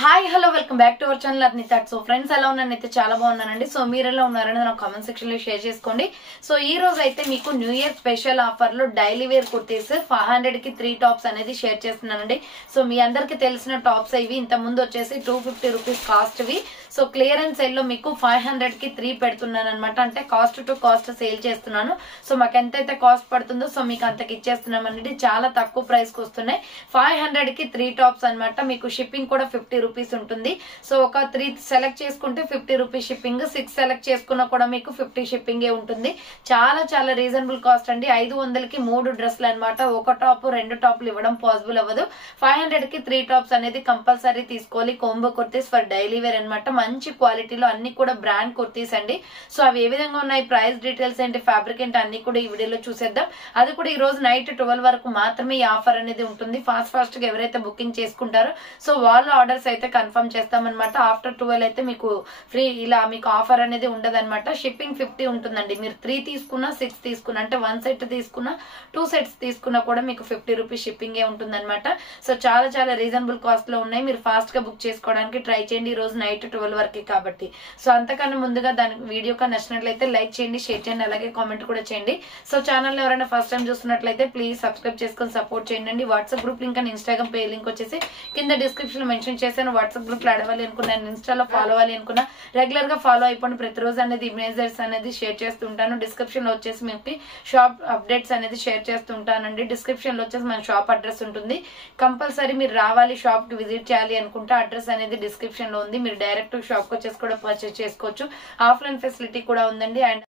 Hi hello welcome back to our channel Arnitha. So friends ఎలా ఉన్నానైతే చాలా బాగున్నానండి. సో మీరు ఎలా ఉన్నారని నాకు కామెంట్ సెక్షన్ లో షేర్ చేసుకోండి. సో ఈ రోజు అయితే మీకు న్యూ ఇయర్ స్పెషల్ ఆఫర్ లో డైలీ వేర్ కుర్తీస్ 500 కి 3 టాప్స్ అనేది షేర్ చేస్తున్నానండి. సో మీ అందరికి తెలిసిన టాప్స్ ఇవి. ఇంత ముందు వచ్చేసి 250 రూపీస్ కాస్ట్ వి. సో క్లియరెన్స్ సేల్ లో మీకు 500 కి 3 పెడుతున్నాను అనమాట. అంటే కాస్ట్ టు కాస్ట్ సేల్ చేస్తున్నాను. సో మాకు ఎంతైతే కాస్ట్ పడుతుందో సో మీకు అంతకి ఇచ్చేస్తున్నాం అనేది. చాలా తక్కువ ప్రైస్ కి వస్తున్నాయి. 500 కి 3 టాప్స్ అనమాట. మీకు షిప్పింగ్ కూడా 50 రూపీస్ ఉంటుంది. సో ఒక 3 సెలెక్ట్ చేసుకుంటే 50 రూపీస్ షిప్పింగ్, 6 సెలెక్ట్ చేసుకున్నా కూడా మీకు 50 షిప్పింగ్ ఉంటుంది. చాలా చాలా రీజనబుల్ కాస్ట్ అండి. 500 కి 3 డ్రెస్లు అనమాట. ఒక టాప్ 2 టాప్లు ఇవ్వడం పాసిబుల్ అవ్వదు. 500 కి 3 టాప్స్ అనేది కంపల్సరీ తీసుకోవాలి. Combo kurtis for daily wear అనమాట. మంచి క్వాలిటీలో అన్ని కూడా బ్రాండ్ కుర్తీస్ అండి. సో అవి ఏ విధంగా ఉన్నాయి, ప్రైస్ డీటెయిల్స్ ఏంటి, ఫ్యాబ్రిక్ ఏంటి అన్ని కూడా ఈ వీడియోలో చూసేద్దాం. అది కూడా ఈ రోజు నైట్ 12 వరకు మాత్రమే ఈ ఆఫర్ అనేది ఉంటుంది. ఫాస్ట్ గా ఎవరైతే బుకింగ్ చేసుకుంటారో సో వాళ్ళ ఆర్డర్స్ అయితే కన్ఫర్మ్ చేస్తామన్నమాట. ఆఫ్టర్ 12 అయితే మీకు ఫ్రీ ఇలా మీకు ఆఫర్ అనేది ఉండదన్నమాట. షిప్పింగ్ 50 ఉంటుందండి. మీరు 3 తీసుకున్నా 6 తీసుకున్నా అంటే 1 సెట్ తీసుకున్నా 2 సెట్స్ తీసుకున్నా కూడా మీకు 50 రూపీస్ షిప్పింగ్ ఏ ఉంటుందన్నమాట. సో చాలా చాలా రీజనబుల్ కాస్ట్ లో ఉన్నాయి. మీరు ఫాస్ట్ గా బుక్ చేసుకోవడానికి ట్రై చేయండి. ఈ రోజు నైట్ 12 వరకు కాబట్టి. సో అంతకన్నా ముందుగా దానికి వీడియో నచ్చినట్లయితే లైక్ చేయండి, షేర్ చేయండి, అలాగే కామెంట్ కూడా చేయండి. సో ఛానల్ ఎవరైనా ఫస్ట్ టైం చూస్తున్నట్లయితే ప్లీజ్ సబ్స్క్రైబ్ చేసుకొని సపోర్ట్ చేయండి. WhatsApp group link and Instagram pay link వచ్చేసి కింద డిస్క్రిప్షన్ లో మెన్షన్ చేశాను. వాట్సాప్ గ్రూప్ లో అడవాలి అనుకున్నాను, ఇన్స్టాలో ఫాలో అవ్వాలి అనుకున్నా రెగ్యులర్ గా ఫాలో అయిపోండి. ప్రతిరోజు అనేది ఇమేజెస్ అనేది షేర్ చేస్తుంటాను. డిస్క్రిప్షన్ లో వచ్చేసి మీకు షాప్ అప్డేట్స్ అనేది షేర్ చేస్తుంటానండి. డిస్క్రిప్షన్ లో వచ్చేసి మన షాప్ అడ్రస్ ఉంటుంది. కంపల్సరీ మీరు రావాలి, షాప్ కి విజిట్ చేయాలి అనుకుంటే అడ్రస్ అనేది డిస్క్రిప్షన్ లో ఉంది. మీరు డైరెక్ట్ షాప్ కి వచ్చేసి కూడా పర్చేస్ చేసుకోవచ్చు. ఆఫ్లైన్ ఫెసిలిటీ కూడా ఉందండి. అండ్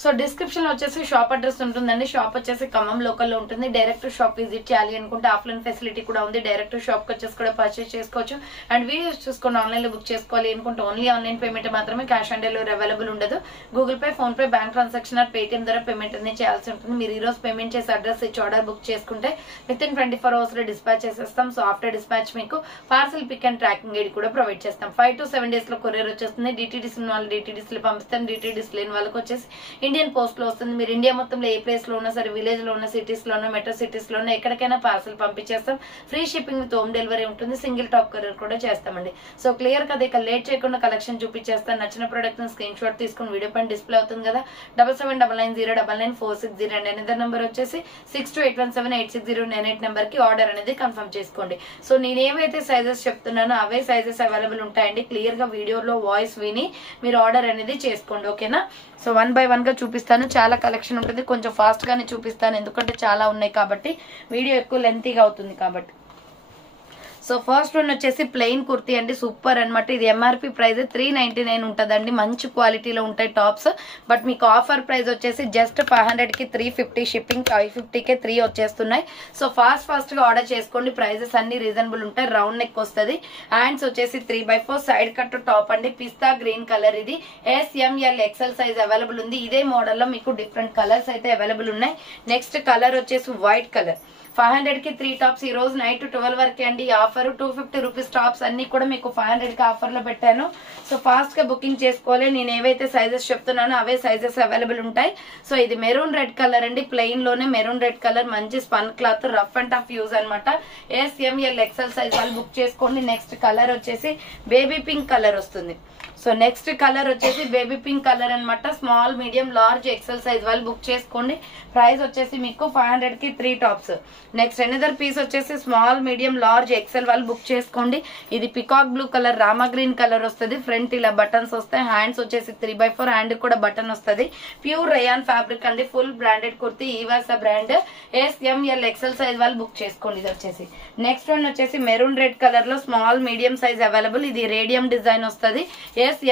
సో డిస్క్రిప్షన్ లో వచ్చేసి షాప్ అడ్రస్ ఉంటుందండి. షాప్ వచ్చేసి ఖమ్మం లోకల్ లో ఉంటుంది. డైరెక్ట్ షాప్ విజిట్ చేయాలి అనుకుంటే ఆఫ్లైన్ ఫెసిలిటీ కూడా ఉంది. డైరెక్ట్ షాప్ కి వచ్చేసి కూడా పర్చేస్ చేసుకోవచ్చు. అండ్ వీడియోస్ చూసుకొని ఆన్లైన్ లో బుక్ చేసుకోవాలి అనుకుంటే ఓన్లీ ఆన్లైన్ పేమెంట్ మాత్రమే, క్యాష్ ఆన్ డెలివరీ అవైలబుల్ ఉండదు. Google pay, phone pay, bank transaction are Paytm ద్వారా పేమెంట్ అనేది చేయాల్సి ఉంటుంది. మీరు ఈ రోజు పేమెంట్ చేసి అడ్రస్ ఇచ్చి ఆర్డర్ బుక్ చేసుకుంటే విత్ ఇన్ 24 hours లో డిస్పాచ్ చేసేస్తాం. సో ఆఫ్టర్ డిస్పాచ్ మీకు parcel pick and tracking ID కూడా ప్రొవైడ్ చేస్తాం. 5 to 7 days లో కొరియర్ వచ్చేస్తుంది. డిటీడీసీ ఉన్న వాళ్ళు డిటీడీసీ పంపిస్తాను. డిటీడీసీ లేని వాళ్ళకి వచ్చేసి ఇండియన్ పోస్ట్ లో వస్తుంది. మీరు ఇండియా మొత్తంలో ఏ ప్లేస్ లో ఉన్నా సరే, విలేజ్ లో ఉన్న, సిటీస్ లో ఉన్న, మెట్రో సిటీస్ లో ఉన్న ఎక్కడికైనా పార్సల్ పంపించేస్తాం. Free shipping with home delivery ఉంటుంది. సింగిల్ టాప్ కొరియర్ కూడా చేస్తామండి. సో క్లియర్ కదా, ఇక లేట్ చేయకుండా కలెక్షన్ చూపించేస్తాను. నచ్చిన ప్రొడక్ట్ స్క్రీన్ షాట్ తీసుకుని వీడియో పైన డిస్ప్లే అవుతుంది కదా, 7799099460 అండ్ అనదర్ నెంబర్ వచ్చేసి 6281786098 నెంబర్ కి ఆర్డర్ అనేది కన్ఫర్మ్ చేసుకోండి. సో నేను ఏవైతే సైజెస్ చెప్తున్నానో అవే సైజెస్ అవైలబుల్ ఉంటాయండి. క్లియర్ గా వీడియోలో వాయిస్ విని మీరు ఆర్డర్ అనేది చేసుకోండి. ఓకేనా? సో 1 by 1 గా చూపిస్తాను. చాలా కలెక్షన్ ఉంటుంది. కొంచెం ఫాస్ట్ గానే చూపిస్తాను ఎందుకంటే చాలా ఉన్నాయి కాబట్టి, వీడియో ఎక్కువ లెంతీగా అవుతుంది కాబట్టి. సో ఫస్ట్ వన్ వచ్చేసి ప్లెయిన్ కుర్తీ అండి. సూపర్ అనమాట. ఇది ఎంఆర్పి ప్రైస్ 399 ఉంటుందండి. మంచి క్వాలిటీలో ఉంటాయి టాప్స్. బట్ మీకు ఆఫర్ ప్రైస్ వచ్చేసి జస్ట్ 500 కి 350 షిప్పింగ్, 550 కే 3 వచ్చేస్తున్నాయి. సో ఫాస్ట్ గా ఆర్డర్ చేసుకోండి. ప్రైజెస్ అన్ని రీజనబుల్ ఉంటాయి. రౌండ్ నెక్ వస్తుంది. హ్యాండ్స్ వచ్చేసి 3/4 సైడ్ కట్ టాప్ అండి. పిస్తా గ్రీన్ కలర్. ఇది SML XL సైజ్ అవైలబుల్ ఉంది. ఇదే మోడల్ లో మీకు డిఫరెంట్ కలర్స్ అయితే అవైలబుల్ ఉన్నాయి. నెక్స్ట్ కలర్ వచ్చేసి వైట్ కలర్. 500 కి 3 టాప్స్. ఈ రోజు నైట్ 12 వరకే అండి ఆఫర్. 250 రూపీస్ టాప్స్ అన్ని కూడా మీకు 500 కి ఆఫర్ లో పెట్టాను. సో ఫాస్ట్ గా బుకింగ్ చేసుకోవాలి. నేను ఏవైతే సైజెస్ చెప్తున్నానో అవే సైజెస్ అవైలబుల్ ఉంటాయి. సో ఇది మెరూన్ రెడ్ కలర్ అండి. ప్లెయిన్ లోనే మెరూన్ రెడ్ కలర్, మంచి spun cloth, rough and tough use అనమాట. SML XL సైజ్ వాళ్ళు బుక్ చేసుకోండి. నెక్స్ట్ కలర్ వచ్చేసి బేబీ పింక్ కలర్ వస్తుంది. సో నెక్స్ట్ కలర్ వచ్చేసి బేబీ పింక్ కలర్ అనమాట. Small, medium, large, XL size వాళ్ళు బుక్ చేసుకోండి. ప్రైస్ వచ్చేసి మీకు 500 కి 3 టాప్స్. నెక్స్ట్ ఎనదర్ పీస్ వచ్చేసి స్మాల్, మీడియం, లార్జ్, XL వాళ్ళు బుక్ చేసుకోండి. ఇది peacock blue colour, Rama green colour వస్తుంది. ఫ్రంట్ ఇలా బటన్స్ వస్తాయి. హ్యాండ్స్ వచ్చేసి 3/4 హ్యాండ్ కూడా బటన్ వస్తుంది. ప్యూర్ రయాన్ ఫ్యాబ్రిక్ అండి. Full branded kurti. ఈవాసా బ్రాండ్. SML XL సైజ్ వాళ్ళు బుక్ చేసుకోండి. ఇది వచ్చేసి నెక్స్ట్ వన్ వచ్చేసి మెరూన్ రెడ్ కలర్ లో స్మాల్, మీడియం సైజ్ అవైలబుల్. ఇది రేడియం డిజైన్ వస్తుంది.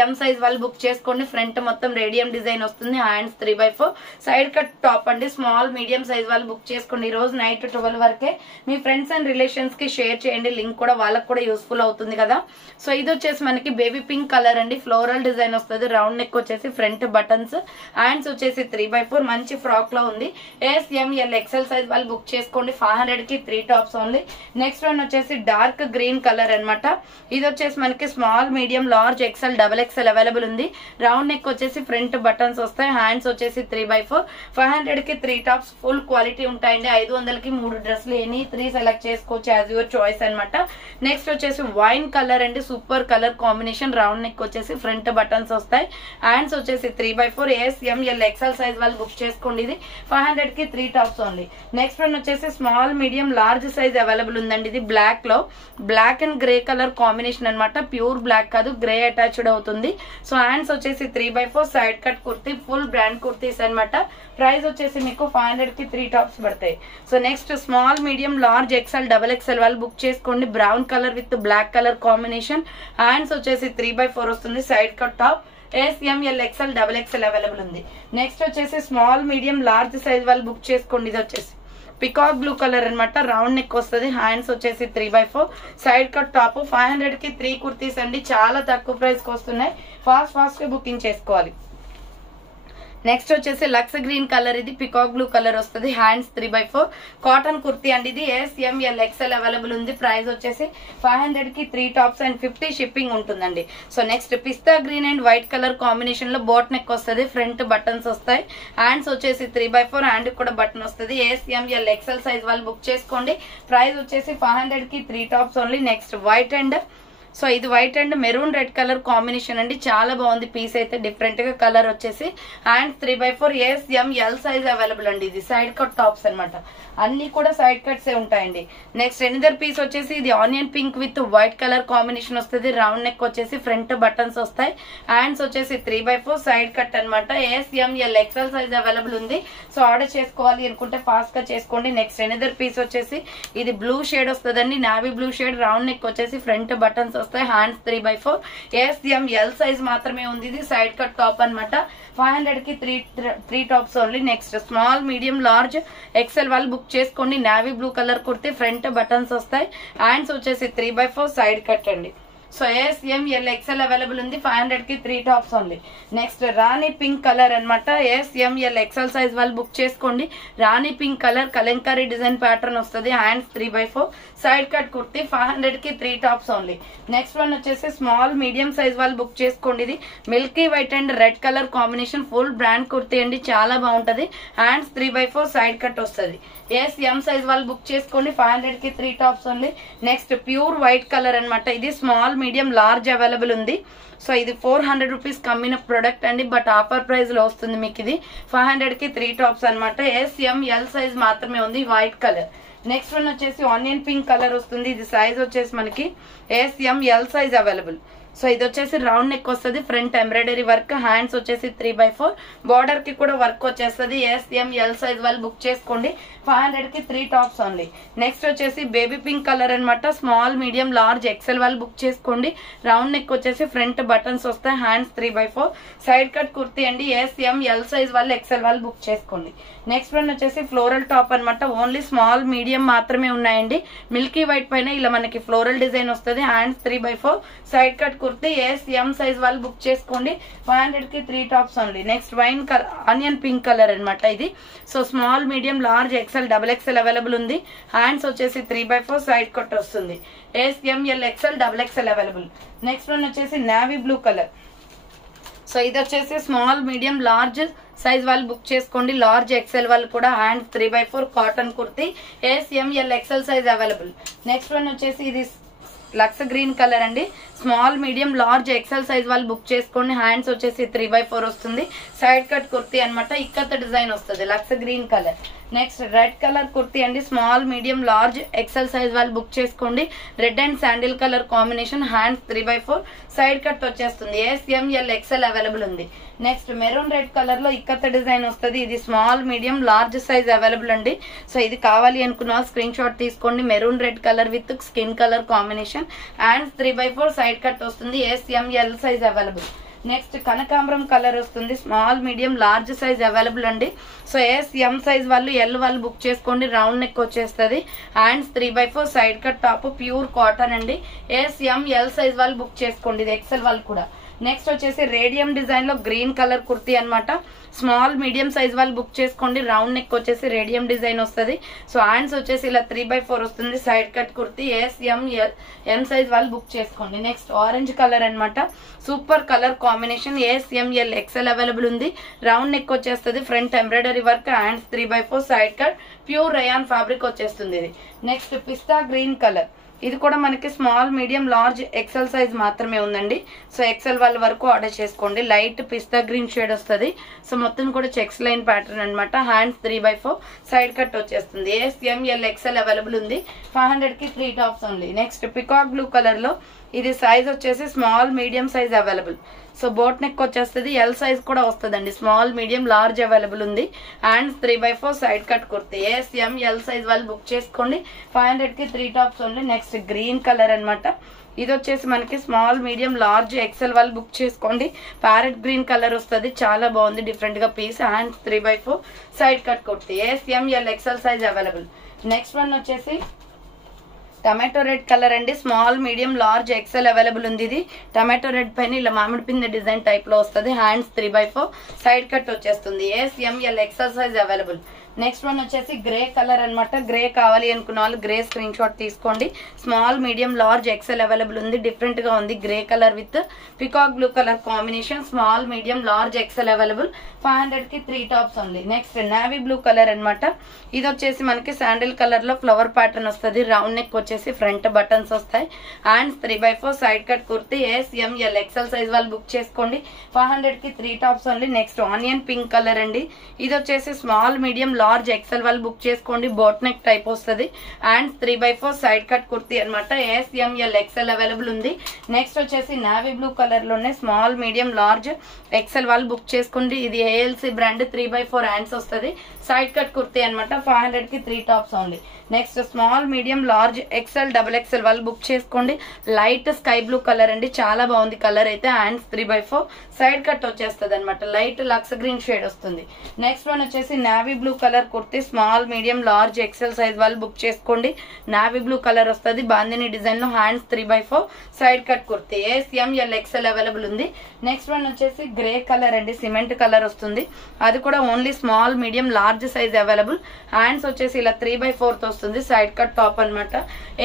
M సైజ్ వాళ్ళు బుక్ చేసుకోండి. ఫ్రంట్ మొత్తం రేడియం డిజైన్ వస్తుంది. హ్యాండ్స్ 3/4 సైడ్ కట్ టాప్ అండి. స్మాల్, మీడియం సైజ్ వాళ్ళు బుక్ చేసుకోండి. ఈ రోజు నైట్ 12 వరకే. మీ ఫ్రెండ్స్ అండ్ రిలేషన్స్ కి షేర్ చేయండి. లింక్ కూడా వాళ్ళకి కూడా యూస్ఫుల్ అవుతుంది కదా. సో ఇది వచ్చేసి మనకి బేబీ పింక్ కలర్ అండి. ఫ్లోరల్ డిజైన్ వస్తుంది. రౌండ్ నెక్ వచ్చేసి ఫ్రంట్ బటన్స్. హ్యాండ్స్ వచ్చేసి 3/4 మంచి ఫ్రాక్ లో ఉంది. SML XL సైజ్ వాళ్ళు బుక్ చేసుకోండి. 500 కి 3 టాప్స్ ఓన్లీ. నెక్స్ట్ వన్ వచ్చేసి డార్క్ గ్రీన్ కలర్ అనమాట. ఇది వచ్చేసి మనకి small, medium, large, XL XXL available ఉంది. రౌండ్ నెక్ వచ్చేసి ఫ్రంట్ బటన్స్ వస్తాయి. హ్యాండ్స్ వచ్చేసి 3/4. 500 కి 3 టాప్స్ ఫుల్ క్వాలిటీ ఉంటాయండి. 500 కి 3 డ్రెస్లు ఎనీ 3 సెలెక్ట్ చేసుకోవచ్చు యాజ్ యువర్ చాయిస్ అనమాట. నెక్స్ట్ వచ్చేసి వైన్ కలర్ అండి, super colour combination. Round neck వచ్చేసి ఫ్రంట్ బటన్స్ వస్తాయి. హ్యాండ్స్ వచ్చేసి 3/4. ASML XL సైజ్ వాళ్ళు బుక్ చేసుకోండి. ఇది 500 కి 3 టాప్స్ ఓన్లీ. నెక్స్ట్ వన్ వచ్చేసి small medium large size available ఉందండి. ఇది బ్లాక్ లో black and grey colour combination అనమాట. ప్యూర్ బ్లాక్ కాదు, గ్రే అటాచ్డ్ అవుతుంది. సో హ్యాండ్స్ వచ్చేసి 3/4. Side cut kurti, full brand kurtis అనమాట. ప్రైస్ వచ్చేసి మీకు 500 కి 3 టాప్స్ పడతాయి. So next small medium large XL XXL వాళ్ళు బుక్ చేసుకోండి. Brown colour with black colour combination. Hands వచ్చేసి 3/4 వస్తుంది. Side cut top. ASML XL XXL available ఉంది. నెక్స్ట్ వచ్చేసి స్మాల్ మీడియం లార్జ్ సైజ్ వాళ్ళు బుక్ చేసుకోండి. ఇది వచ్చేసి పికాక్ బ్లూ కలర్ అనమాట. రౌండ్ నెక్ వస్తుంది. హ్యాండ్స్ వచ్చేసి 3/4. Side cut top. 500 కి 3 కుర్తీస్ అండి. చాలా తక్కువ ప్రైస్ కి వస్తున్నాయి. ఫాస్ట్ గా బుకింగ్ చేసుకోవాలి. నెక్స్ట్ వచ్చేసి లక్స్ గ్రీన్ కలర్. ఇది పికాక్ బ్లూ కలర్ వస్తుంది. హ్యాండ్స్ 3/4. కాటన్ కుర్తీ అండి. ఇది ASML XL అవైలబుల్ ఉంది. ప్రైస్ వచ్చేసి 500 కి 3 టాప్స్ అండ్ 50 షిప్పింగ్ ఉంటుందండి. So next pista green and white colour combination లో బోట్ నెక్ వస్తుంది. ఫ్రంట్ బటన్స్ వస్తాయి. హ్యాండ్స్ వచ్చేసి 3/4. హ్యాండ్ కూడా బటన్ వస్తుంది. ASML XL సైజ్ వాళ్ళు బుక్ చేసుకోండి. ప్రైస్ వచ్చేసి 500 కి 3 tops only. Next white and so ఇది white and maroon red colour combination అండి. చాలా బాగుంది పీస్ అయితే. డిఫరెంట్ గా కలర్ వచ్చేసి. హ్యాండ్ 3/4. ASML సైజ్ అవైలబుల్ అండి. ఇది సైడ్ కట్ టాప్స్ అనమాట. అన్ని కూడా సైడ్ కట్స్ ఏ ఉంటాయండి. నెక్స్ట్ ఎనిదర్ పీస్ వచ్చేసి ఇది onion pink with white colour combination వస్తుంది. రౌండ్ నెక్ వచ్చేసి ఫ్రంట్ బటన్స్ వస్తాయి. హ్యాండ్స్ వచ్చేసి 3/4. సైడ్ కట్ అనమాట. ASML XL సైజ్ అవైలబుల్ ఉంది. సో ఆర్డర్ చేసుకోవాలి అనుకుంటే ఫాస్ట్ గా చేసుకోండి. నెక్స్ట్ ఎనిదర్ పీస్ వచ్చేసి ఇది బ్లూ షేడ్ వస్తుందండి. Navy blue shade. Round neck వచ్చేసి ఫ్రంట్ బటన్స్ వస్తాయి. హ్యాండ్స్ 3/4. ASML సైజ్ మాత్రమే ఉంది. ఇది సైడ్ కట్ టాప్ అనమాట. 500 కి 3 tops only. Next small medium large XL వాళ్ళు బుక్ చేసుకోండి. Navy blue colour kurti. Front buttons వస్తాయి. హ్యాండ్స్ వచ్చేసి 3/4. సైడ్ కట్ అండి. సో ASML XL అవైలబుల్ ఉంది. 500 కి 3 tops only. Next rani pink colour అనమాట. ASML XL సైజ్ వాళ్ళు బుక్ చేసుకోండి. Rani pink colour kalamkari design pattern వస్తుంది. హ్యాండ్స్ 3/4. Side cut kurti. 500 కి 3 టాప్స్ ఓన్లీ. నెక్స్ట్ వన్ వచ్చేసి స్మాల్ మీడియం సైజ్ వాళ్ళు బుక్ చేసుకోండి. ఇది Milky white and red colour combination. Full brand kurti అండి. చాలా బాగుంటది. హ్యాండ్స్ 3/4. సైడ్ కట్ వస్తుంది. ASM సైజ్ వాళ్ళు బుక్ చేసుకోండి. 500 కి 3 tops only. Next pure white colour అనమాట. ఇది స్మాల్ మీడియం లార్జ్ అవైలబుల్ ఉంది. సో ఇది 400 రూపీస్ కమ్మిన ప్రొడక్ట్ అండి. బట్ ఆఫర్ ప్రైస్ లో వస్తుంది మీకు. ఇది 500 కి 3 టాప్స్ అనమాట. ASML సైజ్ మాత్రమే ఉంది. White colour. నెక్స్ట్ వన్ వచ్చేసి ఆనియన్ పింక్ కలర్ వస్తుంది. ఇది సైజ్ వచ్చేసి మనకి ASML సైజ్ అవైలబుల్. సో ఇది వచ్చేసి రౌండ్ నెక్ వస్తుంది. Front embroidery work. హ్యాండ్స్ వచ్చేసి 3/4. బార్డర్ కి కూడా వర్క్ వచ్చేస్తుంది. ASML సైజ్ వాళ్ళు బుక్ చేసుకోండి. 500 కి 3 టాప్స్ ఓన్లీ. నెక్స్ట్ వచ్చేసి బేబీ పింక్ కలర్ అనమాట. స్మాల్ మీడియం లార్జ్ XL వాళ్ళు బుక్ చేసుకోండి. రౌండ్ నెక్ వచ్చేసి ఫ్రంట్ బటన్స్ వస్తాయి. హ్యాండ్స్ 3/4. సైడ్ కట్ కుర్తీ అండి. ASML సైజ్ వాళ్ళు XL వాళ్ళు బుక్ చేసుకోండి. నెక్స్ట్ వన్ వచ్చేసి ఫ్లోరల్ టాప్ అనమాట. ఓన్లీ స్మాల్ మీడియం మాత్రమే ఉన్నాయండి. మిల్కీ వైట్ పైన ఇలా మనకి ఫ్లోరల్ డిజైన్ వస్తుంది. Hands 3/4. Side cut kurti. ASM size వాళ్ళు బుక్ చేసుకోండి. 500 కి 3 tops only. Next wine colour onion pink colour అనమాట ఇది. So small medium large XL XXL available ఉంది. హ్యాండ్స్ వచ్చేసి 3/4. సైడ్ కట్ వస్తుంది. ASML XL XXL available. Next one వచ్చేసి నావీ బ్లూ కలర్. సో ఇది వచ్చేసి స్మాల్ మీడియం లార్జ్ సైజ్ వాళ్ళు book చేసుకోండి. లార్జ్ XL వాళ్ళు కూడా. Hand 3/4. Cotton kurti. ASML XL size available. Next one వచ్చేసి ఇది లక్స్ గ్రీన్ కలర్ అండి. Small medium large XL size వాళ్ళు బుక్ చేసుకోండి. హ్యాండ్స్ వచ్చేసి 3/4 వస్తుంది. సైడ్ కట్ కుర్తీ అనమాట. ఇక్కత డిజైన్ వస్తుంది. లక్స్ green colour. Next red colour kurti అండి. Small medium large XL size వాళ్ళు బుక్ చేసుకోండి. Red and sandal colour combination. Hands 3/4. Side cut వచ్చేస్తుంది. ASML XL అవైలబుల్ ఉంది. నెక్స్ట్ మెరూన్ రెడ్ కలర్ లో ఇక్కత డిజైన్ వస్తుంది. ఇది small medium large size available అండి. So ఇది కావాలి అనుకున్న స్క్రీన్ షాట్ తీసుకోండి. Maroon red colour with skin colour combination. Hands 3/4. Side cut వస్తుంది. ASML size available. నెక్స్ట్ కనకాంబరం కలర్ వస్తుంది. Small medium large size available అండి. సో ASM సైజ్ వాళ్ళు L వాళ్ళు బుక్ చేసుకోండి. రౌండ్ నెక్ వచ్చేస్తుంది. Hands 3/4. Side cut top. Pure cotton అండి. ASML size వాళ్ళు బుక్ చేసుకోండి. ఇది XL వాళ్ళు కూడా. నెక్స్ట్ వచ్చేసి రేడియం డిజైన్ లో గ్రీన్ కలర్ కుర్తీ అన్నమాట. స్మాల్ మీడియం సైజ్ వాళ్ళు బుక్ చేసుకోండి. రౌండ్ నెక్ వచ్చేసి రేడియం డిజైన్ వస్తుంది. సో హ్యాండ్స్ వచ్చేసి ఇలా 3/4 వస్తుంది. Side cut kurti M size వాళ్ళు బుక్ చేసుకోండి. నెక్స్ట్ ఆరెంజ్ కలర్ అన్నమాట. Super colour combination. SML XL available ఉంది. రౌండ్ నెక్ వచ్చేస్తుంది. Front embroidery work, hands 3/4, side cut, pure rayon fabric వచ్చేస్తుంది ఇది. నెక్స్ట్ పిస్తా గ్రీన్ కలర్. ఇది కూడా మనకి small medium large XL size మాత్రమే ఉందండి. సో ఎక్సెల్ వాళ్ళ వరకు ఆర్డర్ చేసుకోండి. లైట్ పిస్తా గ్రీన్ షేడ్ వస్తుంది. సో మొత్తం కూడా చెక్స్ లైన్ ప్యాటర్న్ అనమాట. హ్యాండ్స్ 3/4, సైడ్ కట్ వచ్చేస్తుంది. SML XL అవైలబుల్ ఉంది. 500 కి 3 tops only. Next peacock blue colour లో ఇది సైజ్ వచ్చేసి small medium size available. So boat neck వచ్చేస్తుంది. ఎల్ సైజ్ కూడా వస్తుందండి. స్మాల్ మీడియం లార్జ్ అవైలబుల్ ఉంది. Hands 3/4, side cut kurti. SML size వాళ్ళు బుక్ చేసుకోండి. 500 కి 3 tops only. Next green colour అన్నమాట. ఇది వచ్చేసి మనకి స్మాల్ మీడియం లార్జ్ ఎక్సెల్ వాళ్ళు బుక్ చేసుకోండి. ప్యారెట్ గ్రీన్ కలర్ వస్తుంది. చాలా బాగుంది డిఫరెంట్ గా piece. Hands 3/4, side cut kurti. SML XL size available. Next one వచ్చేసి టమాటో రెడ్ కలర్ అండి. Small medium large XL available ఉంది. ఇది టమాటో రెడ్ పైన ఇలా మామిడి పిండి డిజైన్ టైప్ లో వస్తుంది. హ్యాండ్స్ 3/4, సైడ్ కట్ వచ్చేస్తుంది. SML XL size available. Next one వచ్చేసి గ్రే కలర్ అన్నమాట. గ్రే కావాలి అనుకున్న వాళ్ళు గ్రే స్క్రీన్ షాట్ తీసుకోండి. Small medium large XL available ఉంది. డిఫరెంట్ గా ఉంది. Grey colour with peacock blue colour combination. Small medium large XL available. 500 కి 3 tops only. Next navy blue colour అన్నమాట. ఇది వచ్చేసి మనకి శాండిల్ కలర్ లో ఫ్లవర్ ప్యాటర్న్ వస్తుంది. రౌండ్ నెక్ వచ్చేసి ఫ్రంట్ బటన్స్ వస్తాయి. Hands 3/4, side cut kurti. SML XL size వాళ్ళు బుక్ చేసుకోండి. 500 కి 3 tops only. Next onion pink colour అండి. ఇది వచ్చేసి స్మాల్ మీడియం లార్జ్ ఎక్సెల్ వాళ్ళు బుక్ చేసుకోండి. బోట్ నెక్ టైప్ వస్తుంది. హ్యాండ్స్ 3/4, సైడ్ కట్ కుర్తీ అనమాట. SML XL అవైలబుల్ ఉంది. నెక్స్ట్ వచ్చేసి నావీ బ్లూ కలర్ లోనే స్మాల్ మీడియం లార్జ్ ఎక్సెల్ వాళ్ళు బుక్ చేసుకోండి. ఇది ALC బ్రాండ్. 3/4 హ్యాండ్స్ వస్తుంది. సైడ్ కట్ కుర్తీ అనమాట. 500 కి 3 tops only. Next small medium large XL XXL వాళ్ళు బుక్ చేసుకోండి. లైట్ స్కై బ్లూ కలర్ అండి. చాలా బాగుంది కలర్ అయితే. హ్యాండ్స్ 3/4, సైడ్ కట్ వచ్చేస్తుంది అనమాట. లైట్ లక్స్ గ్రీన్ షేడ్ వస్తుంది. నెక్స్ట్ వన్ వచ్చేసి navy blue colour kurti. Small medium large XL size వాళ్ళు బుక్ చేసుకోండి. నావీ బ్లూ కలర్ వస్తుంది. బాందిని డిజైన్ లో. Hands 3/4, side cut kurti. SML XL available ఉంది. నెక్స్ట్ వన్ వచ్చేసి గ్రే కలర్ అండి. సిమెంట్ కలర్ వస్తుంది. అది కూడా only small medium large size available. Hands వచ్చేసి ఇలా 3/4 వస్తుంది. సైడ్ కట్ టాప్ అనమాట.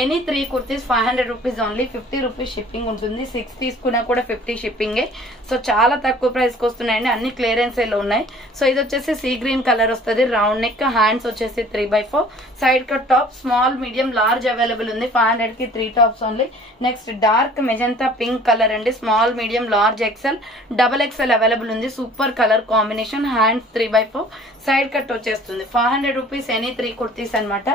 Any 3 kurtis 500 rupees only. 50 rupees shipping ఉంటుంది. 6 తీసుకున్నా కూడా 50 షిప్పింగే. సో చాలా తక్కువ ప్రైస్ కి వస్తున్నాయండి. అన్ని క్లియరెన్స్ లో ఉన్నాయి. సో ఇది వచ్చేసి సీ గ్రీన్ కలర్ వస్తుంది. Round neck. హ్యాండ్స్ వచ్చేసి 3/4, side cut top. Small medium large available ఉంది. 500 కి 3 tops only. Next dark magenta pink colour అండి. Small medium large XL XXL available ఉంది. Super colour combination. Hands 3/4, side cut వచ్చేస్తుంది. 500 rupees any 3 kurtis అనమాట.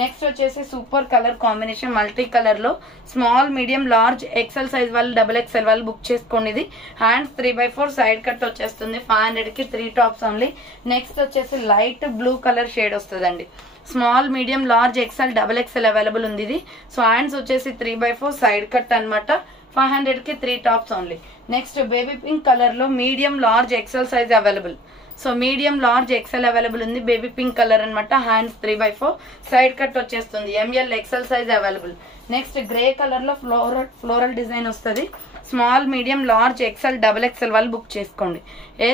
Next వచ్చేసి super colour combination multi colour లో small medium large XL size వాళ్ళు XXL వాళ్ళు book చేసుకోండి. ఇది హ్యాండ్స్ 3/4, సైడ్ కట్ వచ్చేస్తుంది. 500 కి 3 టాప్స్ ఓన్లీ. నెక్స్ట్ వచ్చేసి లైట్ బ్లూ కలర్ షేడ్ వస్తుందండి. Small medium large XL XXL available ఉంది ఇది. సో హ్యాండ్స్ వచ్చేసి 3/4, సైడ్ కట్ అనమాట. 500 కి 3 tops only. Next baby pink colour లో medium large XL size available. So medium large XL available ఉంది. Baby pink colour అనమాట. Hands 3/4, side cut వచ్చేస్తుంది. ML XL size available. Next grey colour లో floral design వస్తుంది. Small medium large XL XXL వాళ్ళు book చేసుకోండి.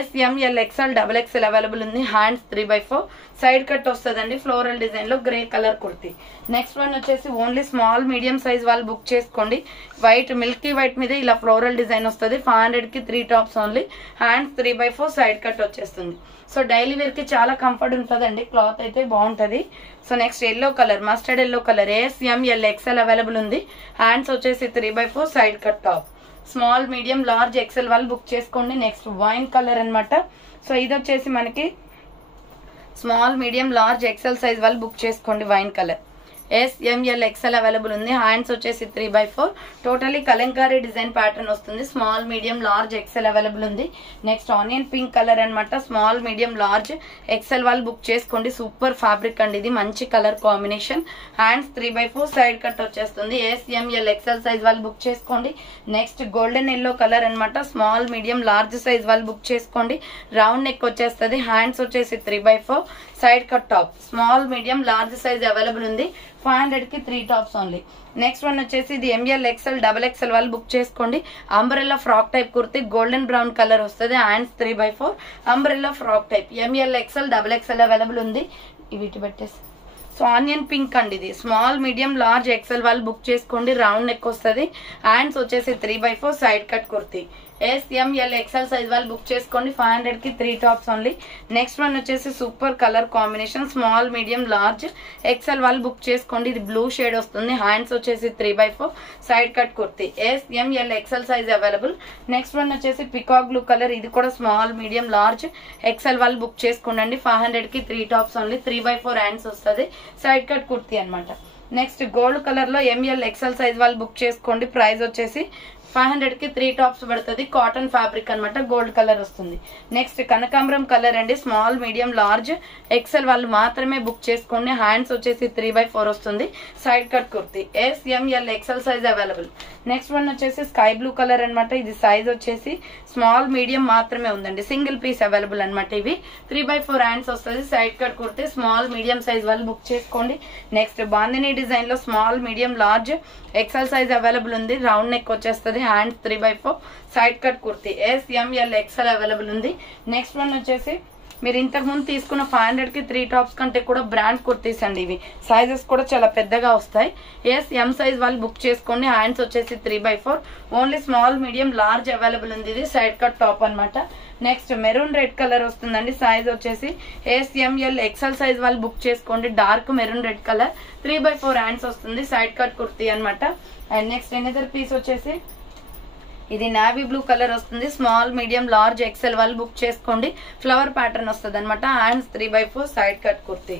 SML XL XXL available ఉంది. Hands 3/4, side cut వస్తుందండి. Floral design లో grey colour kurti. Next one వచ్చేసి only small medium size వాళ్ళు book చేసుకోండి. వైట్ మిల్కీ వైట్ మీద ఇలా ఫ్లోరల్ డిజైన్ వస్తుంది. 500 కి 3 tops only. Hands 3/4, side cut వచ్చేస్తుంది. సో డైలీ వేర్ కి చాలా కంఫర్ట్ ఉంటుందండి. క్లాత్ అయితే బాగుంటది. So next yellow colour, mustard yellow colour. SML XL available ఉంది. హ్యాండ్స్ వచ్చేసి 3/4, side cut top. Small medium large XL వాళ్ళు బుక్ చేసుకోండి. నెక్స్ట్ వైన్ కలర్ అనమాట. సో ఇది వచ్చేసి మనకి small medium large XL size వాళ్ళు బుక్ చేసుకోండి. Wine colour. SML XL available ఉంది. హ్యాండ్స్ వచ్చేసి 3/4. టోటలీ కలంకారీ డిజైన్ ప్యాటర్న్ వస్తుంది. Small medium large XL available ఉంది. నెక్స్ట్ ఆనియన్ పింక్ కలర్ అనమాట. స్మాల్ మీడియం లార్జ్ XL వాళ్ళు బుక్ చేసుకోండి. సూపర్ ఫ్యాబ్రిక్ అండి ఇది. మంచి colour combination. Hands 3/4, side cut వచ్చేస్తుంది. SML XL సైజ్ వాళ్ళు బుక్ చేసుకోండి. నెక్స్ట్ గోల్డెన్ ఎల్లో కలర్ అనమాట. స్మాల్ మీడియం లార్జ్ సైజ్ వాళ్ళు బుక్ చేసుకోండి. రౌండ్ నెక్ వచ్చేస్తుంది. హ్యాండ్స్ వచ్చేసి 3/4, side cut top. Small medium large size available ఉంది. 500 కి 3 టాప్స్ ఓన్లీ. నెక్స్ట్ వన్ వచ్చేసి ఇది ఎంఎల్ ఎక్స్ఎల్ డబల్ ఎక్స్ఎల్ వాళ్ళు బుక్ చేసుకోండి. Umbrella frock type kurti golden brown colour వస్తుంది. Hands 3/4 umbrella frock type M L XL double XL available ఉంది. వీటి పెట్టేసి సో ఆనియన్ పింక్ అండి, ఇది స్మాల్ మీడియం లార్జ్ ఎక్స్ఎల్ వాళ్ళు బుక్ చేసుకోండి. రౌండ్ నెక్ వస్తుంది. హ్యాండ్స్ వచ్చేసి 3/4 side cut kurti. S M L XL size వాళ్ళు బుక్ చేసుకోండి. 500 కి 3 టాప్స్ ఓన్లీ. నెక్స్ట్ వన్ వచ్చేసి super colour combination small medium large XL వాళ్ళు బుక్ చేసుకోండి. ఇది బ్లూ షేడ్ వస్తుంది. హ్యాండ్స్ వచ్చేసి 3/4 side cut kurti. S M L XL size available. Next one వచ్చేసి పికాక్ బ్లూ కలర్, ఇది కూడా స్మాల్ మీడియం లార్జ్ ఎక్స్ఎల్ వాళ్ళు బుక్ చేసుకోండి. 500 కి 3 టాప్స్ ఓన్లీ. 3/4 హ్యాండ్స్ వస్తుంది. సైడ్ కట్ కుర్తి అనమాట. నెక్స్ట్ గోల్డ్ కలర్ లో ఎంఎల్ ఎక్స్ఎల్ సైజ్ వాళ్ళు బుక్ చేసుకోండి. ప్రైస్ వచ్చేసి 500 కి 3 టాప్స్ పడుతుంది. కాటన్ ఫ్యాబ్రిక్ అనమాట, గోల్డ్ కలర్ వస్తుంది. నెక్స్ట్ కనకాంబరం కలర్ అండి, స్మాల్ మీడియం లార్జ్ ఎక్సెల్ వాళ్ళు మాత్రమే బుక్ చేసుకోండి. హ్యాండ్స్ వచ్చేసి 3/4 వస్తుంది. Side cut kurti. S M L XL size available. Next one వచ్చేసి స్కై బ్లూ కలర్ అనమాట. ఇది సైజ్ వచ్చేసి స్మాల్ మీడియం మాత్రమే ఉందండి, సింగిల్ పీస్ అవైలబుల్ అనమాట. ఇవి 3/4 హ్యాండ్స్ వస్తుంది. Side cut kurti small medium size వాళ్ళు బుక్ చేసుకోండి. నెక్స్ట్ బాందిని డిజైన్ లో small medium large XL size available ఉంది. రౌండ్ నెక్ వచ్చేస్తుంది. Hands 3/4 side cut kurti. S M L XL available ఉంది. నెక్స్ట్ వన్ వచ్చేసి మీరు ఇంతకు ముందు తీసుకున్న 500 కి 3 టాప్స్ కంటే కూడా బ్రాండ్ కుర్తీస్ అండి. ఇవి సైజెస్ కూడా చాలా పెద్దగా వస్తాయి. ఎం సైజ్ వాళ్ళు బుక్ చేసుకోండి. హ్యాండ్స్ వచ్చేసి 3/4 only small medium large available ఉంది. ఇది సైడ్ కట్ టాప్ అనమాట. నెక్స్ట్ మెరూన్ రెడ్ కలర్ వస్తుందండి. సైజ్ వచ్చేసి ఎస్ఎంఎల్ ఎక్స్ఎల్ సైజ్ వాళ్ళు బుక్ చేసుకోండి. Dark maroon red colour 3/4 hands వస్తుంది. సైడ్ కట్ కుర్తీ అనమాట. అండ్ నెక్స్ట్ ఎనదర్ పీస్ వచ్చేసి ఇది నావీ బ్లూ కలర్ వస్తుంది. స్మాల్ మీడియం లార్జ్ ఎక్సెల్ వాళ్ళు బుక్ చేసుకోండి. ఫ్లవర్ ప్యాటర్న్ వస్తుంది అనమాట. Hands 3/4 side cut kurti.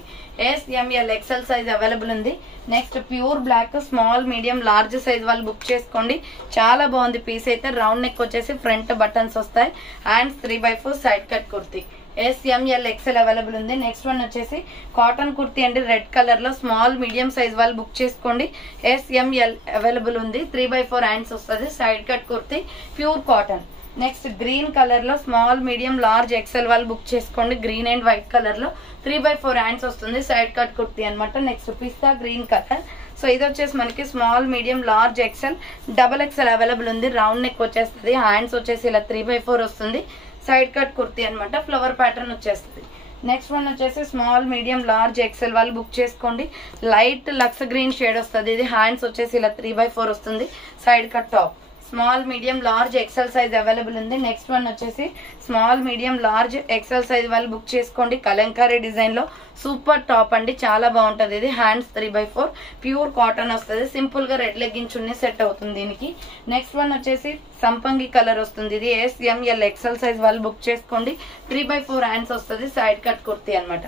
S M L XL size available ఉంది. Next pure black small medium large size వాళ్ళు బుక్ చేసుకోండి. చాలా బాగుంది పీస్ అయితే. రౌండ్ నెక్ వచ్చేసి ఫ్రంట్ బటన్స్ వస్తాయి. Hands 3/4 side cut kurti. S M L XL available ఉంది. నెక్స్ట్ వన్ వచ్చేసి కాటన్ కుర్తీ అండి, రెడ్ కలర్ లో స్మాల్ మీడియం సైజ్ వాళ్ళు బుక్ చేసుకోండి. ఎస్ఎంఎల్ అవైలబుల్ ఉంది. 3/4 హ్యాండ్స్ వస్తుంది. Side cut kurti pure cotton. Next green colour లో స్మాల్ మీడియం లార్జ్ ఎక్స్ఎల్ వాళ్ళు బుక్ చేసుకోండి. గ్రీన్ అండ్ వైట్ కలర్ లో 3/4 హ్యాండ్స్ వస్తుంది. సైడ్ కట్ కుర్తీ అనమాట. నెక్స్ట్ పిస్తా గ్రీన్ కలర్. సో ఇది వచ్చేసి మనకి small medium large XL double XL available ఉంది. రౌండ్ నెక్ వచ్చేస్తుంది. హ్యాండ్స్ వచ్చేసి ఇలా 3/4 వస్తుంది. సైడ్ కట్ కుర్తీ అనమాట. ఫ్లవర్ ప్యాటర్న్ వచ్చేస్తుంది. నెక్స్ట్ వన్ వచ్చేసి స్మాల్ మీడియం లార్జ్ ఎక్సెల్ వాళ్ళు బుక్ చేసుకోండి. లైట్ లక్స్ గ్రీన్ షేడ్ వస్తుంది. ఇది హ్యాండ్స్ వచ్చేసి ఇలా 3/4 వస్తుంది. Side cut top. Small medium large XL size available ఉంది. నెక్స్ట్ వన్ వచ్చేసి small medium large XL size వాళ్ళు బుక్ చేసుకోండి. కలంకారీ డిజైన్ లో సూపర్ టాప్ అండి, చాలా బాగుంటది. ఇది హ్యాండ్స్ 3/4 ప్యూర్ కాటన్ వస్తుంది. సింపుల్ గా రెడ్ లెగ్గిన్ చున్నీ సెట్ అవుతుంది దీనికి. నెక్స్ట్ వన్ వచ్చేసి సంపంగి కలర్ వస్తుంది. ఇది ఎస్ఎంఎల్ ఎక్సెల్ సైజ్ వాళ్ళు బుక్ చేసుకోండి. 3/4 హ్యాండ్స్ వస్తుంది. సైడ్ కట్ కుర్తీ అనమాట.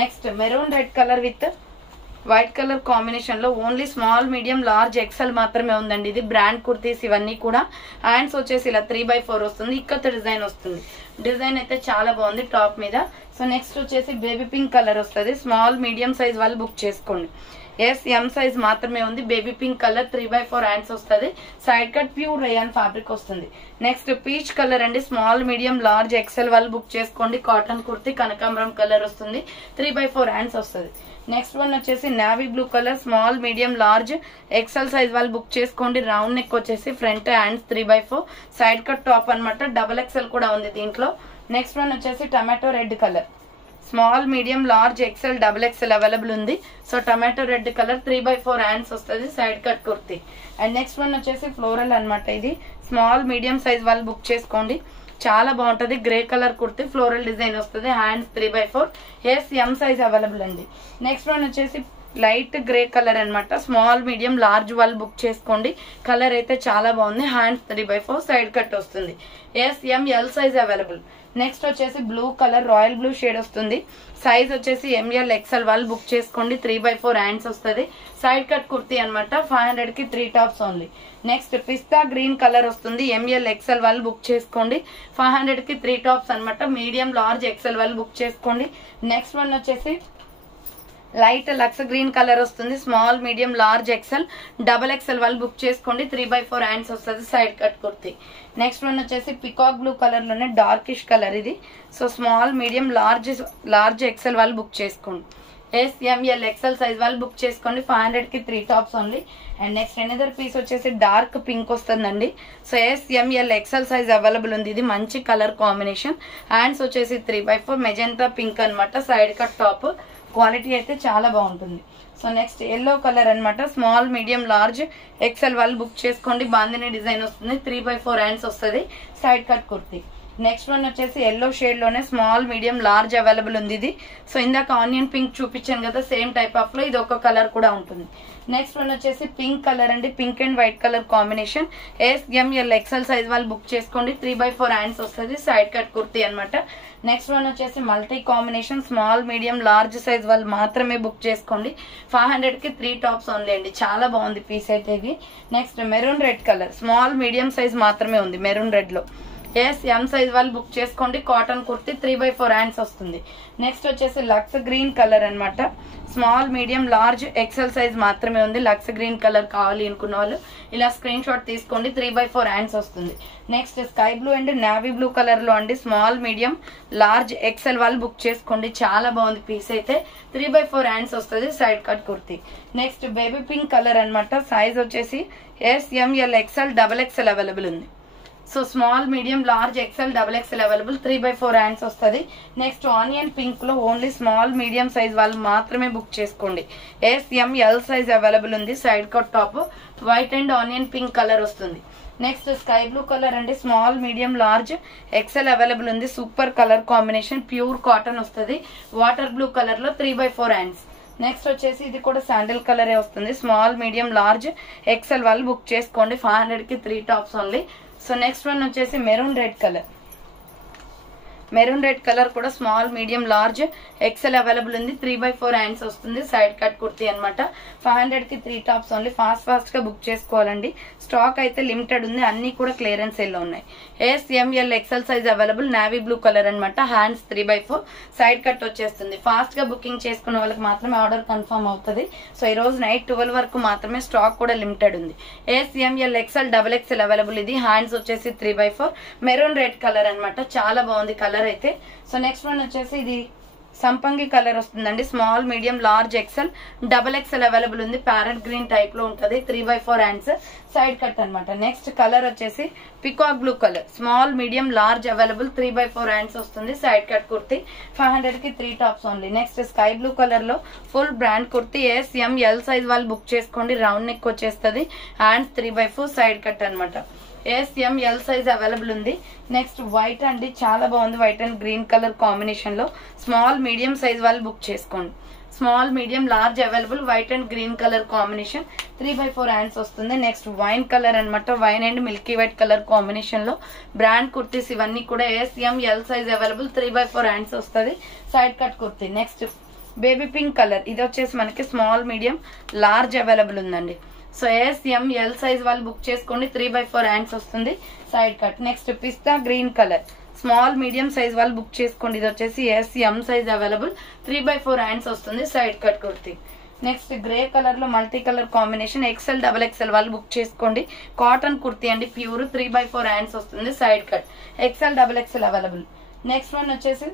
Next maroon red colour with white colour combination లో only small medium large XL మాత్రమే ఉందండి. ఇది బ్రాండ్ కుర్తీస్ ఇవన్నీ కూడా. హ్యాండ్స్ వచ్చేసి ఇలా 3/4 వస్తుంది. ఇక్కత డిజైన్ వస్తుంది. డిజైన్ అయితే చాలా బాగుంది టాప్ మీద. సో నెక్స్ట్ వచ్చేసి బేబీ పింక్ కలర్ వస్తుంది. స్మాల్ మీడియం సైజ్ వాళ్ళు బుక్ చేసుకోండి. ఎం సైజ్ మాత్రమే ఉంది. బేబీ పింక్ కలర్ 3/4 హ్యాండ్స్ వస్తుంది. Side cut pure rayon fabric వస్తుంది. నెక్స్ట్ పీచ్ కలర్ అండి, స్మాల్ మీడియం లార్జ్ ఎక్సెల్ వాళ్ళు బుక్ చేసుకోండి. కాటన్ కుర్తీ కనకాంబరం కలర్ వస్తుంది. 3/4 హ్యాండ్స్ వస్తుంది. నెక్స్ట్ వన్ వచ్చేసి navy blue colour small medium large XL size వాళ్ళు బుక్ చేసుకోండి. రౌండ్ నెక్ వచ్చేసి front hands 3/4 side cut top అనమాట. డబల్ ఎక్సెల్ కూడా ఉంది దీంట్లో. నెక్స్ట్ వన్ వచ్చేసి tomato red colour small medium large XL double XL available ఉంది. So tomato red colour 3/4 hands వస్తుంది. Side cut kurti. And next one వచ్చేసి floral అనమాట. ఇది స్మాల్ మీడియం సైజ్ వాళ్ళు బుక్ చేసుకోండి. చాలా బాగుంటది. Grey colour kurti floral design వస్తుంది. హ్యాండ్స్ 3/4 ఎం సైజ్ అవైలబుల్ అండి. నెక్స్ట్ వన్ వచ్చేసి లైట్ గ్రే కలర్ అనమాట. స్మాల్ మీడియం లార్జ్ వాళ్ళు బుక్ చేసుకోండి. కలర్ అయితే చాలా బాగుంది. హ్యాండ్స్ 3/4 సైడ్ కట్ వస్తుంది. L size available. నెక్స్ట్ వచ్చేసి blue colour royal blue shade వస్తుంది. సైజ్ వచ్చేసి ఎంఎల్ ఎక్స్ఎల్ వాళ్ళు బుక్ చేసుకోండి. 3/4 హ్యాండ్స్ వస్తుంది. సైడ్ కట్ కుర్తీ అనమాట. 500 కి 3 టాప్స్ ఓన్లీ. నెక్స్ట్ పిస్తా గ్రీన్ కలర్ వస్తుంది. ఎంఎల్ ఎక్స్ఎల్ వాళ్ళు బుక్ చేసుకోండి. 500 కి 3 టాప్స్ అనమాట. మీడియం లార్జ్ ఎక్స్ఎల్ వాళ్ళు బుక్ చేసుకోండి. నెక్స్ట్ వన్ వచ్చేసి లైట్ లక్స్ గ్రీన్ కలర్ వస్తుంది. Small medium large XL double XL వాళ్ళు బుక్ చేసుకోండి. 3/4 హ్యాండ్స్ వస్తుంది. Side cut kurti. Next one వచ్చేసి పికాక్ బ్లూ కలర్ లోనే డార్కిష్ కలర్ ఇది. So small medium large XL వాళ్ళు బుక్ చేసుకోండి. SML XL సైజ్ వాళ్ళు బుక్ చేసుకోండి. 500 కి 3 tops only. And next another piece వచ్చేసి డార్క్ పింక్ వస్తుందండి. So SML XL size available ఉంది. ఇది మంచి కలర్ కాంబినేషన్. హ్యాండ్స్ వచ్చేసి 3/4 మెజెంటా పింక్ అనమాట. సైడ్ కట్ టాప్, క్వాలిటీ అయితే చాలా బాగుంటుంది. సో నెక్స్ట్ ఎల్లో కలర్ అనమాట. స్మాల్ మీడియం లార్జ్ ఎక్సెల్ వాళ్ళు బుక్ చేసుకోండి. బాందిని డిజైన్ వస్తుంది. 3/4 హ్యాండ్స్ వస్తుంది. Side cut kurti. Next one వచ్చేసి ఎల్లో షేడ్ లోనే స్మాల్ మీడియం లార్జ్ అవైలబుల్ ఉంది ఇది. సో ఇందాక ఆనియన్ పింక్ చూపించాను కదా, సేమ్ టైప్ ఆఫ్ లో ఇది ఒక కలర్ కూడా ఉంటుంది. నెక్స్ట్ వన్ వచ్చేసి పింక్ కలర్ అండి. Pink and white colour combination. SML XL size వాళ్ళు బుక్ చేసుకోండి. 3/4 హ్యాండ్స్ వస్తుంది. సైడ్ కట్ కుర్తీ అనమాట. నెక్స్ట్ వన్ వచ్చేసి multi combination small medium large size వాళ్ళు మాత్రమే బుక్ చేసుకోండి. 500 కి 3 టాప్స్ ఓన్లీ అండి. చాలా బాగుంది పీస్ అయితే ఇది. Next maroon red colour small medium size మాత్రమే ఉంది మెరూన్ రెడ్ లో. M సైజ్ వాళ్ళు బుక్ చేసుకోండి. కాటన్ కుర్తీ 3/4 హ్యాండ్స్ వస్తుంది. నెక్స్ట్ వచ్చేసి లక్స్ గ్రీన్ కలర్ అనమాట. Small medium large XL size మాత్రమే ఉంది. లక్స్ గ్రీన్ కలర్ కావాలి అనుకున్న వాళ్ళు ఇలా స్క్రీన్ షాట్ తీసుకోండి. 3/4 హ్యాండ్స్ వస్తుంది. Next sky blue and navy blue colour లో అండి. స్మాల్ మీడియం లార్జ్ ఎక్సెల్ వాళ్ళు బుక్ చేసుకోండి. చాలా బాగుంది పీస్ అయితే. 3/4 హ్యాండ్స్ వస్తుంది. Side cut kurti. Next baby pink colour అనమాట. సైజ్ వచ్చేసి SML XL XXL అవైలబుల్ ఉంది. So small medium large XL XXL available. 3/4 hands వస్తుంది. నెక్స్ట్ ఆనియన్ పింక్ లో ఓన్లీ స్మాల్ మీడియం సైజ్ వాళ్ళు మాత్రమే బుక్ చేసుకోండి. SML సైజ్ అవైలబుల్ ఉంది. Side cut top white and onion pink colour వస్తుంది. Next sky blue colour అండి. Small medium large XL available ఉంది. Super colour combination. Pure cotton వస్తుంది. Water blue colour లో 3/4 hands. Next వచ్చేసి ఇది కూడా శాండిల్ కలరే వస్తుంది. స్మాల్ మీడియం లార్జ్ XL వాళ్ళు బుక్ చేసుకోండి. 500 కి 3 tops only. So next one వచ్చేసి maroon red colour. Maroon red colour కూడా small medium large XL available ఉంది. 3/4 హ్యాండ్స్ వస్తుంది. సైడ్ కట్ కుర్తీ అనమాట. 500 కి 3 టాప్స్ ఓన్లీ. ఫాస్ట్ గా బుక్ చేసుకోవాలండి. స్టాక్ అయితే లిమిటెడ్ ఉంది. అన్ని కూడా క్లియరెన్స్ సేల్ లో ఉన్నాయి. SML XL size available. Navy blue colour అనమాట. హ్యాండ్స్ 3/4 సైడ్ కట్ వచ్చేస్తుంది. ఫాస్ట్ గా బుకింగ్ చేసుకున్న వాళ్ళకి మాత్రమే ఆర్డర్ కన్ఫర్మ్ అవుతుంది. సో ఈ రోజు నైట్ 12 వరకు మాత్రమే. స్టాక్ కూడా లిమిటెడ్ ఉంది. SML XL XXL available. ఇది హ్యాండ్స్ వచ్చేసి 3/4 మెరూన్ రెడ్ కలర్ అనమాట. చాలా బాగుంది కలర్ అయితే. సో నెక్స్ట్ వన్ వచ్చేసి ఇది సంపంగి కలర్ వస్తుందండి. Small medium large XL XXL available ఉంది. ప్యారెట్ గ్రీన్ టైప్ లో ఉంటది. 3/4 హ్యాండ్స్ సైడ్ కట్ అనమాట. నెక్స్ట్ కలర్ వచ్చేసి peacock blue colour. Small medium large available. 3/4 hands వస్తుంది. Side cut kurti. 500 కి 3 tops only. Next sky blue colour లో full brand kurti. SML size వాళ్ళు book చేసుకోండి. రౌండ్ నెక్ వచ్చేస్తుంది. హ్యాండ్స్ 3/4 సైడ్ కట్ అనమాట. SML size available ఉంది. Next white అండి. చాలా బాగుంది. White and green colour combination లో స్మాల్ మీడియం సైజ్ వాళ్ళు బుక్ చేసుకోండి. Small medium large available. White and green colour combination. 3/4 hands వస్తుంది. నెక్స్ట్ వైన్ కలర్ అనమాట. Wine and Milky white colour combination లో బ్రాండ్ కుర్తీస్ ఇవన్నీ కూడా. SML size available. 3/4 హ్యాండ్స్ వస్తుంది. Side cut kurti. Next baby pink colour. ఇది వచ్చేసి మనకి స్మాల్ మీడియం లార్జ్ అవైలబుల్ ఉందండి. సో SML సైజ్ వాళ్ళు బుక్ చేసుకోండి. 3/4 హ్యాండ్స్ వస్తుంది. Side cut. నెక్స్ట్ పిస్తా green colour. Small medium size వాళ్ళు బుక్ చేసుకోండి. ఇది వచ్చేసి SM సైజ్ అవైలబుల్. 3/4 హ్యాండ్స్ వస్తుంది. Side cut kurti. Next grey colour లో multi colour combination. XL XXL వాళ్ళు బుక్ చేసుకోండి. కాటన్ కుర్తీ అండి. ప్యూర్. 3/4 హ్యాండ్స్ వస్తుంది. Side cut. XL XXL available. Next one వచ్చేసి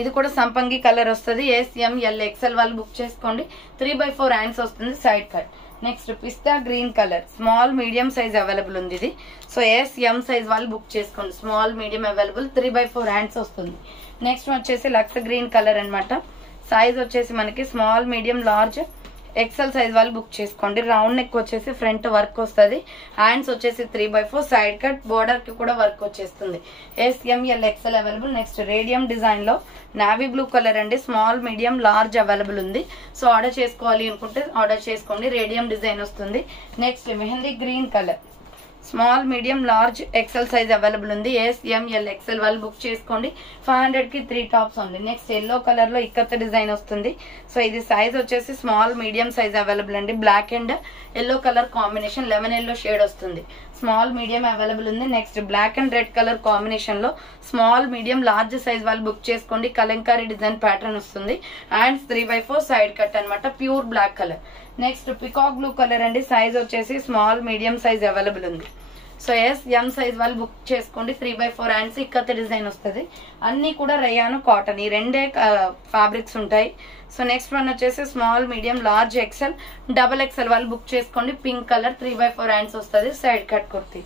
ఇది కూడా సంపంగి కలర్ వస్తుంది. SML XL వాళ్ళు బుక్ చేసుకోండి. 3/4 హ్యాండ్స్ వస్తుంది. Side cut. నెక్స్ట్ పిస్తా green colour. Small medium size available ఉంది ఇది. సో SM సైజ్ వాళ్ళు బుక్ చేసుకోండి. Small medium available. 3/4 హ్యాండ్స్ వస్తుంది. నెక్స్ట్ వచ్చేసి లక్స్ గ్రీన్ కలర్ అనమాట. సైజ్ వచ్చేసి మనకి small medium large XL size వాళ్ళు బుక్ చేసుకోండి. రౌండ్ నెక్ వచ్చేసి ఫ్రంట్ వర్క్ వస్తుంది. హ్యాండ్స్ వచ్చేసి 3/4 సైడ్ కట్. బోర్డర్ కి కూడా వర్క్ వచ్చేస్తుంది. SML XL available. Next radium design లో నావీ బ్లూ కలర్ అండి. స్మాల్ మీడియం లార్జ్ అవైలబుల్ ఉంది. సో ఆర్డర్ చేసుకోవాలి అనుకుంటే ఆర్డర్ చేసుకోండి. రేడియం డిజైన్ వస్తుంది. Next mehndi green colour. Small medium large XL size available ఉంది. SML XL వాళ్ళు బుక్ చేసుకోండి. 500 కి 3 టాప్స్ ఉంది. నెక్స్ట్ ఎల్లో కలర్ లో ఇక్కత్ డిజైన్ వస్తుంది. సో ఇది సైజ్ వచ్చేసి స్మాల్ మీడియం సైజ్ అవైలబుల్ అండి. Black and yellow colour combination. Lemon yellow shade వస్తుంది. స్మాల్ మీడియం అవైలబుల్ ఉంది. Next black and red colour combination లో స్మాల్ మీడియం లార్జ్ సైజ్ వాళ్ళు book చేసుకోండి. కలంకారీ డిజైన్ ప్యాటర్న్ వస్తుంది. హ్యాండ్స్ 3/4 సైడ్ కట్ అనమాట. Pure black colour. Next peacock blue colour అండి. Size వచ్చేసి small medium size available ఉంది. So S ఎం size వాళ్ళు book చేసుకోండి. 3/4 హ్యాండ్స్ ఇక్కత డిజైన్ వస్తుంది. అన్ని కూడా రయాను కాటన్, ఈ రెండే ఫ్యాబ్రిక్స్ ఉంటాయి. సో నెక్స్ట్ వన్ వచ్చేసి small, medium, large, XL, double XL వాళ్ళు బుక్ చేసుకోండి. పింక్ కలర్ 3/4 హ్యాండ్స్ వస్తుంది, side cut kurti.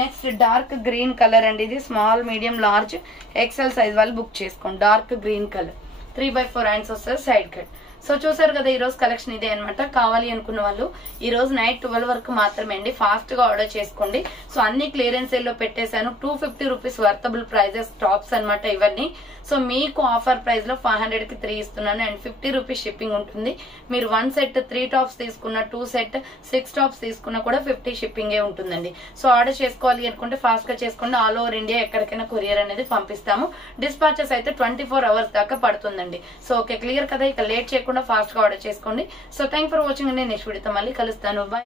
Next dark green colour అండి, ఇది small, medium, large, XL size వాళ్ళు బుక్ చేసుకోండి. డార్క్ గ్రీన్ కలర్ 3/4 హ్యాండ్స్ వస్తుంది, సైడ్ కట్. సో చూసారు కదా, ఈ రోజు కలెక్షన్ ఇదే అనమాట. కావాలి అనుకున్న వాళ్ళు ఈ రోజు నైట్ 12 వరకు మాత్రమే అండి, ఫాస్ట్ గా ఆర్డర్ చేసుకోండి. సో అన్ని క్లియరెన్స్ సేల్ లో పెట్టేశాను. 250 రూపీస్ వర్తబుల్ ప్రైజెస్ టాప్స్ అనమాట ఇవన్నీ. సో మీకు ఆఫర్ ప్రైస్ లో 500 కి 3 ఇస్తున్నాను అండ్ 50 రూపీస్ షిప్పింగ్ ఉంటుంది. మీరు 1 సెట్ 3 టాప్స్ తీసుకున్న, 2 సెట్ 6 టాప్స్ తీసుకున్నా కూడా 50 షిప్పింగ్ ఉంటుందండి. సో ఆర్డర్ చేసుకోవాలి అనుకుంటే ఫాస్ట్ గా చేసుకోండి. ఆల్ ఓవర్ ఇండియా ఎక్కడికైనా కొరియర్ అనేది పంపిస్తాము. డిస్పాచెస్ అయితే 24 అవర్స్ దాకా పడుతుందండి. సో ఓకే, క్లియర్ కదా, ఇక లేట్ చేయకుండా ఫాస్ట్ గా ఆర్డర్ చేసుకోండి. సో థ్యాంక్ ఫర్ వాచింగ్ అండి. నెక్స్ట్ వీడియోతో మళ్ళీ కలుస్తాను. బాయ్.